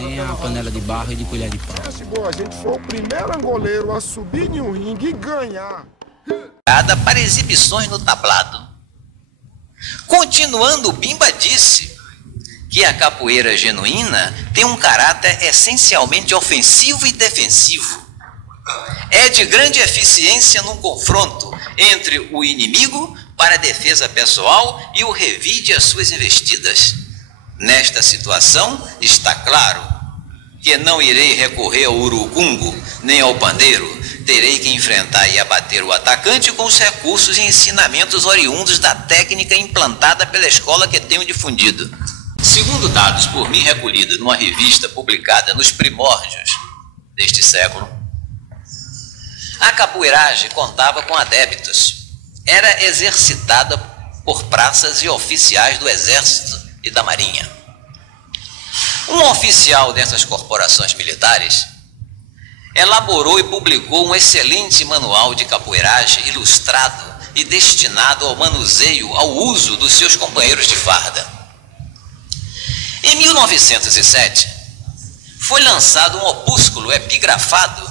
Nem a panela de barro e de colher de pau. Bom, a gente foi o primeiro angoleiro a subir em um ringue e ganhar. Para exibições no tablado. Continuando, Bimba disse que a capoeira genuína tem um caráter essencialmente ofensivo e defensivo. É de grande eficiência no confronto entre o inimigo para a defesa pessoal e o revide às suas investidas. Nesta situação, está claro que não irei recorrer ao urucungo nem ao pandeiro. Terei que enfrentar e abater o atacante com os recursos e ensinamentos oriundos da técnica implantada pela escola que tenho difundido. Segundo dados por mim recolhidos numa revista publicada nos primórdios deste século, a capoeiragem contava com adeptos. Era exercitada por praças e oficiais do Exército e da Marinha. Um oficial dessas corporações militares elaborou e publicou um excelente manual de capoeiragem ilustrado e destinado ao manuseio, ao uso dos seus companheiros de farda. Em 1907, foi lançado um opúsculo epigrafado,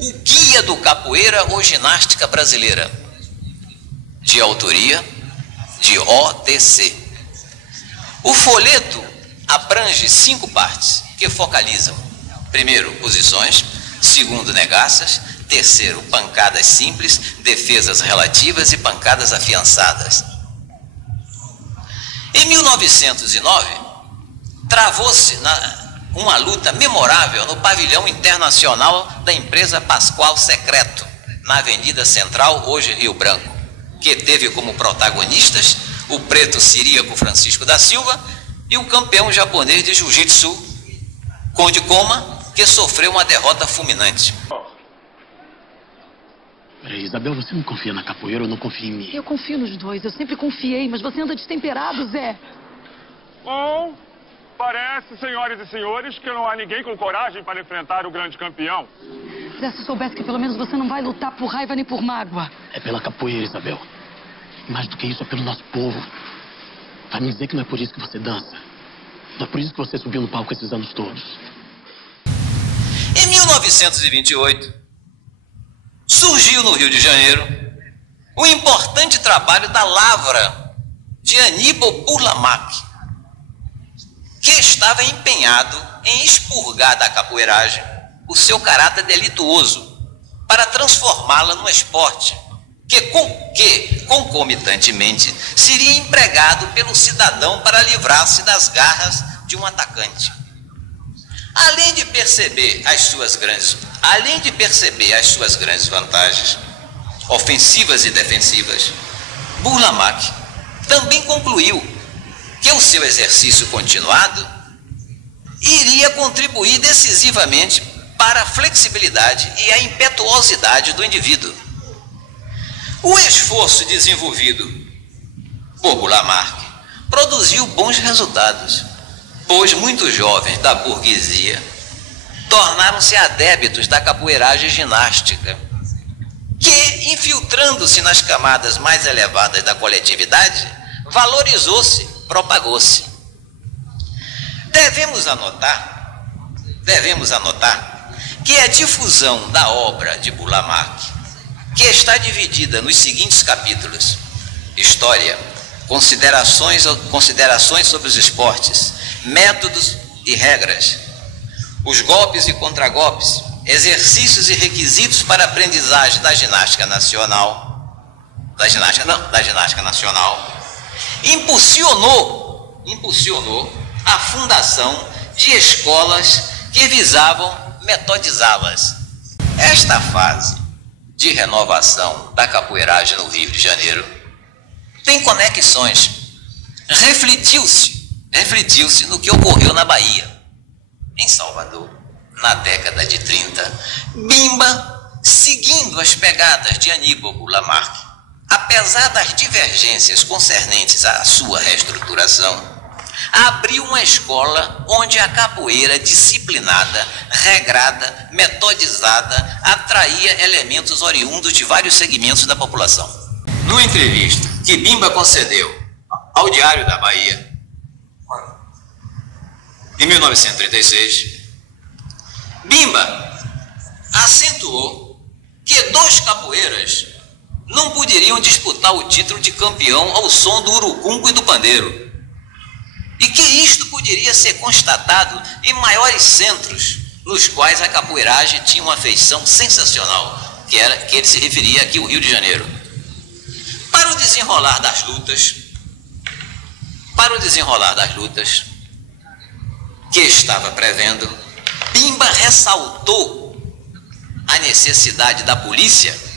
O Guia do Capoeira ou Ginástica Brasileira, de autoria de O.T.C. O folheto abrange 5 partes que focalizam: primeiro, posições; segundo, negaças; terceiro, pancadas simples, defesas relativas e pancadas afiançadas. Em 1909, travou-se uma luta memorável no pavilhão internacional da empresa Pascoal Secreto, na Avenida Central, hoje Rio Branco, que teve como protagonistas o preto siríaco Francisco da Silva e o campeão japonês de jiu-jitsu Conde Koma, que sofreu uma derrota fulminante. Peraí, Isabel, você não confia na capoeira ou não confia em mim? Eu confio nos dois, eu sempre confiei, mas você anda destemperado, Zé. Bom, parece, senhoras e senhores, que não há ninguém com coragem para enfrentar o grande campeão. Zé, se soubesse que pelo menos você não vai lutar por raiva nem por mágoa. É pela capoeira, Isabel. Mais do que isso, é pelo nosso povo. Vai me dizer que não é por isso que você dança. Não é por isso que você subiu no palco esses anos todos. Em 1928, surgiu no Rio de Janeiro o importante trabalho da lavra de Aníbal Burlamaque, que estava empenhado em expurgar da capoeiragem o seu caráter delituoso para transformá-la num esporte que concomitantemente seria empregado pelo cidadão para livrar-se das garras de um atacante. Além de perceber as suas grandes vantagens ofensivas e defensivas, Burlamaque também concluiu que o seu exercício continuado iria contribuir decisivamente para a flexibilidade e a impetuosidade do indivíduo. O esforço desenvolvido por Burlamaque produziu bons resultados, pois muitos jovens da burguesia tornaram-se adeptos da capoeiragem ginástica, que, infiltrando-se nas camadas mais elevadas da coletividade, valorizou-se, propagou-se. Devemos anotar que a difusão da obra de Burlamaque, que está dividida nos seguintes capítulos: História, considerações sobre os esportes, métodos e regras, os golpes e contragolpes, exercícios e requisitos para a aprendizagem da ginástica nacional, impulsionou a fundação de escolas que visavam metodizá-las. Esta fase de renovação da capoeiragem no Rio de Janeiro tem conexões. Refletiu-se no que ocorreu na Bahia, em Salvador, na década de 30. Bimba, seguindo as pegadas de Aníbal Burlamaque, apesar das divergências concernentes à sua reestruturação, abriu uma escola onde a capoeira disciplinada, regrada, metodizada, atraía elementos oriundos de vários segmentos da população. Numa entrevista que Bimba concedeu ao Diário da Bahia, em 1936, Bimba acentuou que 2 capoeiras não poderiam disputar o título de campeão ao som do urucunco e do pandeiro, e que isto poderia ser constatado em maiores centros nos quais a capoeiragem tinha uma feição sensacional, que ele se referia aqui ao Rio de Janeiro. Para o desenrolar das lutas que estava prevendo, Bimba ressaltou a necessidade da polícia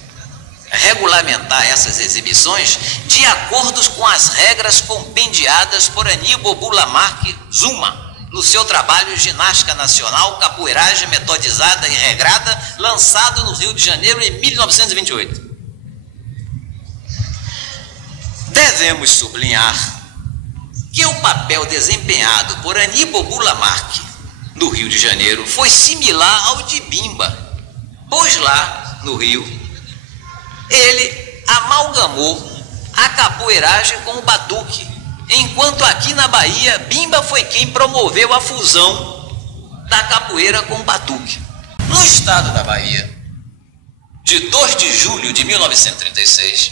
regulamentar essas exibições de acordo com as regras compendiadas por Aníbal Bulamarque Zuma no seu trabalho Ginástica Nacional, Capoeiragem Metodizada e Regrada, lançado no Rio de Janeiro em 1928. Devemos sublinhar que o papel desempenhado por Aníbal Bulamarque no Rio de Janeiro foi similar ao de Bimba, pois lá no Rio ele amalgamou a capoeiragem com o batuque, enquanto aqui na Bahia, Bimba foi quem promoveu a fusão da capoeira com o batuque. No estado da Bahia, de 2 de julho de 1936,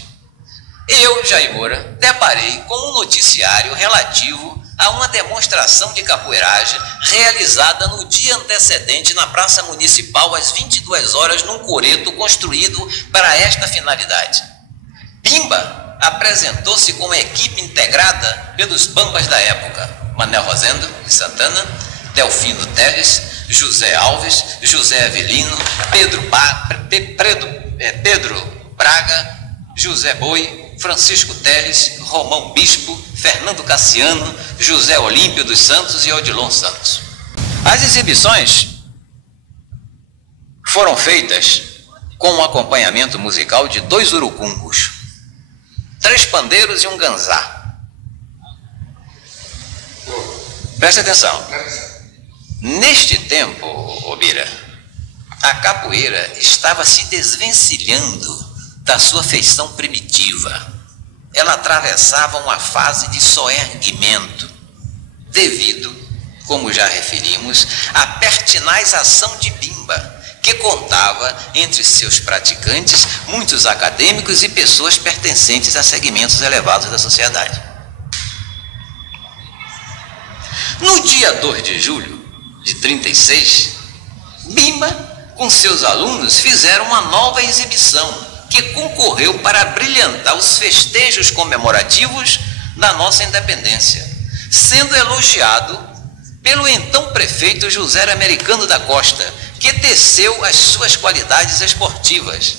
eu, Jair Moura, deparei com um noticiário relativo a uma demonstração de capoeiragem realizada no dia antecedente na Praça Municipal às 22 horas num coreto construído para esta finalidade. Bimba apresentou-se com uma equipe integrada pelos bambas da época: Manuel Rosendo de Santana, Delfino Teles, José Alves, José Avelino, Pedro Braga, José Boi, Francisco Teles, Romão Bispo, Fernando Cassiano, José Olímpio dos Santos e Odilon Santos. As exibições foram feitas com um acompanhamento musical de 2 urucuncos, 3 pandeiros e um ganzá. Preste atenção. Neste tempo, Obira, a capoeira estava se desvencilhando da sua feição primitiva. Ela atravessava uma fase de soerguimento, devido, como já referimos, à pertinaz ação de Bimba, que contava entre seus praticantes muitos acadêmicos e pessoas pertencentes a segmentos elevados da sociedade. No dia 2 de julho de 36, Bimba, com seus alunos, fizeram uma nova exibição que concorreu para brilhantar os festejos comemorativos da nossa independência, sendo elogiado pelo então prefeito José Americano da Costa, que teceu as suas qualidades esportivas.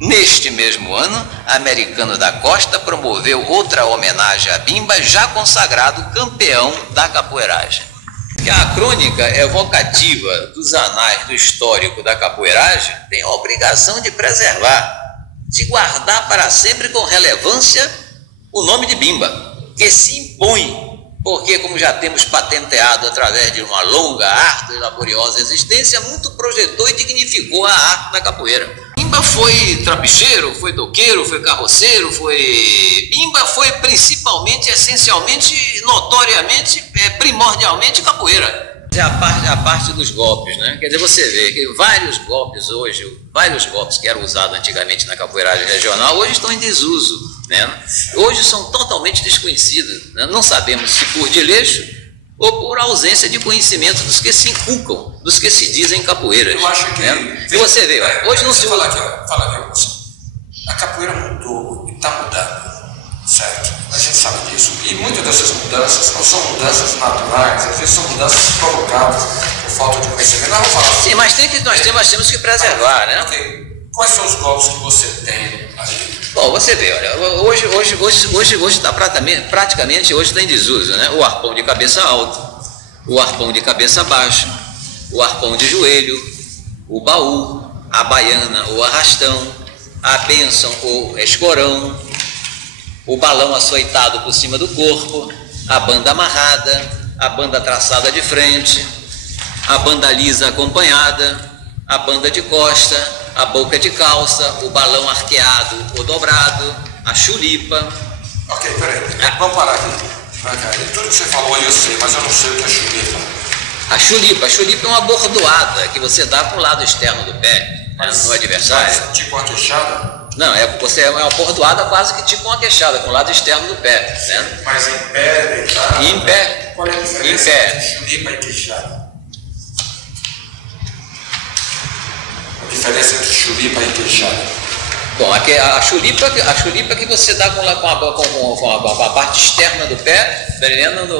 Neste mesmo ano, Americano da Costa promoveu outra homenagem a Bimba, já consagrado campeão da capoeiragem. A crônica evocativa dos anais do histórico da capoeiragem tem a obrigação de preservar, de guardar para sempre com relevância o nome de Bimba, que se impõe, porque, como já temos patenteado através de uma longa, árdua e laboriosa existência, muito projetou e dignificou a arte da capoeira. Bimba foi trapicheiro, foi doqueiro, foi carroceiro, Bimba foi principalmente, essencialmente, notoriamente, primordialmente capoeira. A parte dos golpes, né? Quer dizer, você vê que vários golpes hoje, vários golpes que eram usados antigamente na capoeiragem regional, hoje estão em desuso, né? Hoje são totalmente desconhecidos, né? Não sabemos se por desleixo ou por ausência de conhecimento dos que se inculcam, dos que se dizem capoeiras. Eu acho que... Né? E você vê, hoje não se usa... Fala aqui, a capoeira mudou e está mudando, certo? A gente sabe disso. E muitas dessas mudanças não são mudanças naturais, às vezes são mudanças provocadas por falta de conhecimento. Nós vamos falar. Sim, mas nós temos que preservar, né? Okay. Quais são os golpes que você tem aí? Bom, você vê, olha, hoje está praticamente hoje está em desuso, né? O arpão de cabeça alta, o arpão de cabeça baixa, o arpão de joelho, o baú, a baiana ou arrastão, a bênção ou escorão, o balão açoitado por cima do corpo, a banda amarrada, a banda traçada de frente, a banda lisa acompanhada, a banda de costa, a boca de calça, o balão arqueado ou dobrado, a chulipa. Ok, peraí, vamos parar aqui. Tudo que você falou aí eu sei, mas eu não sei o que é chulipa. A chulipa é uma bordoada que você dá para o lado externo do pé, no adversário. Tipo uma queixada? Não, você é uma bordoada quase que tipo uma queixada, com o lado externo do pé. Né? Mas em pé, deitado? Em pé. Qual é a diferença Em pé. entre chulipa e queixada? A diferença entre chulipa e queixada? Bom, a chulipa que você dá com a parte externa do pé,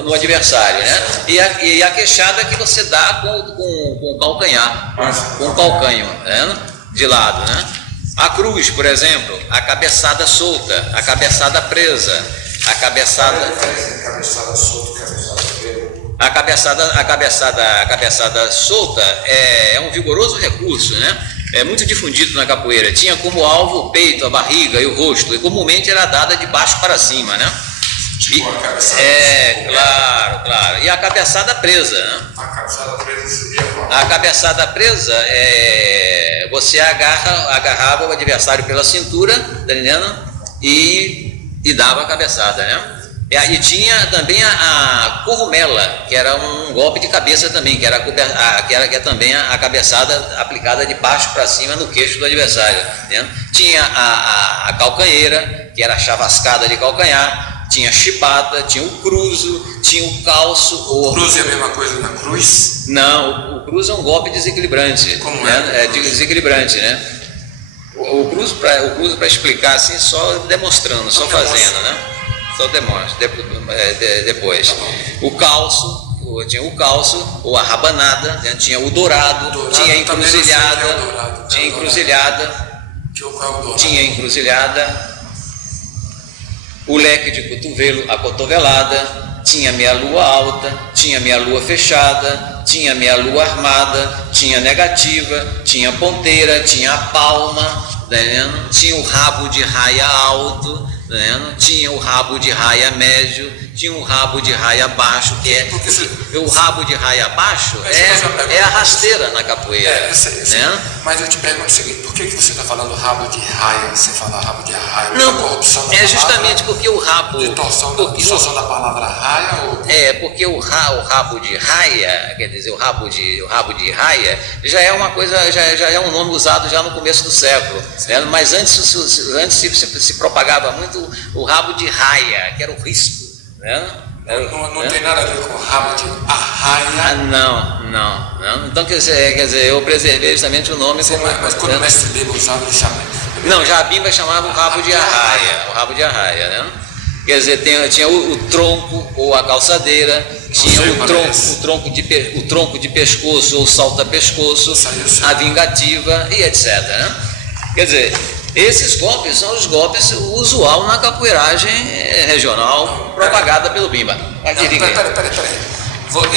no adversário, né? E a queixada que você dá com o calcanhar, com o calcanho, né? De lado, né? A cruz, por exemplo, a cabeçada solta, a cabeçada presa, a cabeçada solta e cabeçada presa. A cabeçada solta é um vigoroso recurso, né? É muito difundido na capoeira. Tinha como alvo o peito, a barriga e o rosto, e comumente era dada de baixo para cima, né? Tipo a cabeçada claro. E a cabeçada presa, né? A cabeçada presa seria qual? A cabeçada presa você agarrava o adversário pela cintura, tá entendendo? E dava a cabeçada, né? E tinha também a currumela, que era um golpe de cabeça também, que era também a cabeçada aplicada de baixo para cima no queixo do adversário. Né? Tinha a calcanheira, que era a chavascada de calcanhar, tinha a chibata, tinha o cruzo, tinha o calço. O cruzo é a mesma coisa da cruz? Não, o cruzo é um golpe desequilibrante. Como né? É desequilibrante, né? O cruzo para explicar assim, só demonstrando, só fazendo, né? Só demonstra depois. O calço, tinha o calço, ou a rabanada, né? Tinha o dourado, tinha a encruzilhada, tinha encruzilhada, o leque de cotovelo, a cotovelada, tinha meia-lua alta, tinha meia-lua fechada, tinha meia-lua armada, tinha negativa, tinha ponteira, tinha a palma, né? Tinha o rabo de raia alto, né? Tinha o rabo de raia médio, tinha um rabo de raia baixo, o rabo de raia baixo é a rasteira na capoeira. Né? Mas eu te pergunto o seguinte, por que você está falando rabo de raia, você fala rabo de raia? Não, justamente porque o rabo... Distorção da palavra raia? Ou... porque o rabo de raia, quer dizer, o rabo de raia já é uma coisa, já é um nome usado já no começo do século. Né? Mas antes se propagava muito o rabo de raia, que era o risco. Né? Não tem nada a ver com o rabo de arraia? Não. Então, quer dizer, eu preservei justamente o nome. Mas quando o mestre Bimba usava, ele chamava? Não, já a Bimba chamava o rabo de arraia, né? Quer dizer, tinha o tronco ou a calçadeira, tinha o tronco de pescoço ou salta-pescoço, a vingativa e etc. Né? Quer dizer, esses golpes são os golpes usual na capoeiragem regional propagada pelo Bimba. Peraí.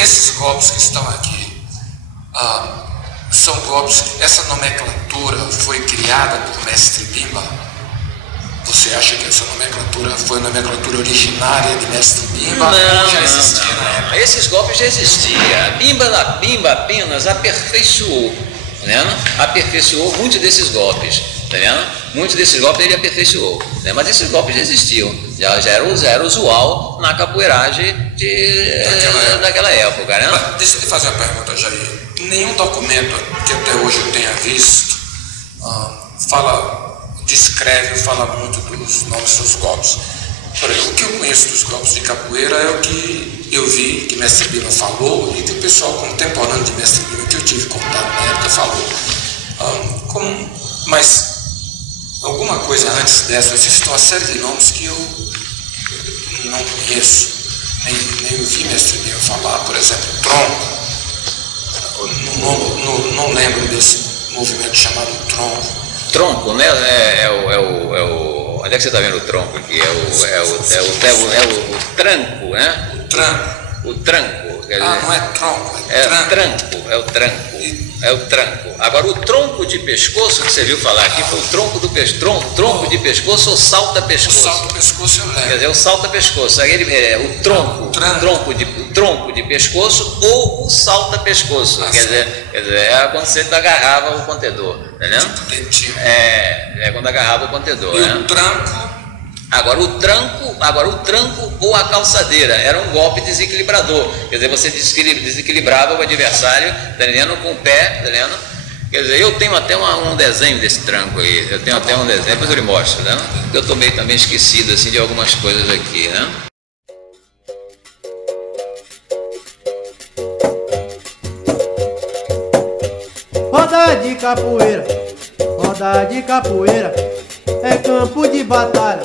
Esses golpes que estão aqui são golpes, essa nomenclatura foi criada por mestre Bimba? Você acha que essa nomenclatura foi a nomenclatura originária de mestre Bimba? Não, já existia na época? Esses golpes já existiam. A Bimba apenas aperfeiçoou, né? Aperfeiçoou muitos desses golpes. Tá vendo? Muitos desses golpes ele aperfeiçoou, né? Mas esses golpes já existiam, já era usual na capoeiragem daquela época, né? Mas deixa eu te fazer uma pergunta, Jair. Nenhum documento que até hoje eu tenha visto descreve, fala muito dos nomes dos golpes. Por exemplo, o que eu conheço dos golpes de capoeira é o que eu vi, que mestre Bimba falou, e que o pessoal contemporâneo de mestre Bimba, que eu tive contato na época, falou. Mas alguma coisa antes dessa, existem uma série de nomes que eu não conheço, nem ouvi mestre Bimba falar. Por exemplo, tronco. Não lembro desse movimento chamado tronco. Tronco, né? Onde é que você está vendo o tronco aqui? É o tranco, né? O tranco. Quer dizer, não é tronco, é o tranco. Agora, o tronco de pescoço, que você viu falar aqui, foi o tronco de pescoço ou salta-pescoço? O salta-pescoço eu lembro. Quer dizer, o salta-pescoço. Aí o tronco de pescoço ou o salta-pescoço. Quer dizer, é quando você agarrava o contedor, entendeu? Tipo dentinho. É quando agarrava o contedor. E né? o tranco? Agora o tranco ou a calçadeira era um golpe desequilibrador. Quer dizer, você desequilibrava o adversário, tá entendendo? Com o pé, tá entendendo? Quer dizer, eu tenho até um desenho desse tranco aí. Eu tenho até um desenho, depois eu lhe mostro, né? Eu tô meio também esquecido assim de algumas coisas aqui, né? Roda de capoeira, é campo de batalha,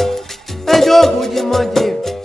é jogo de mandinga.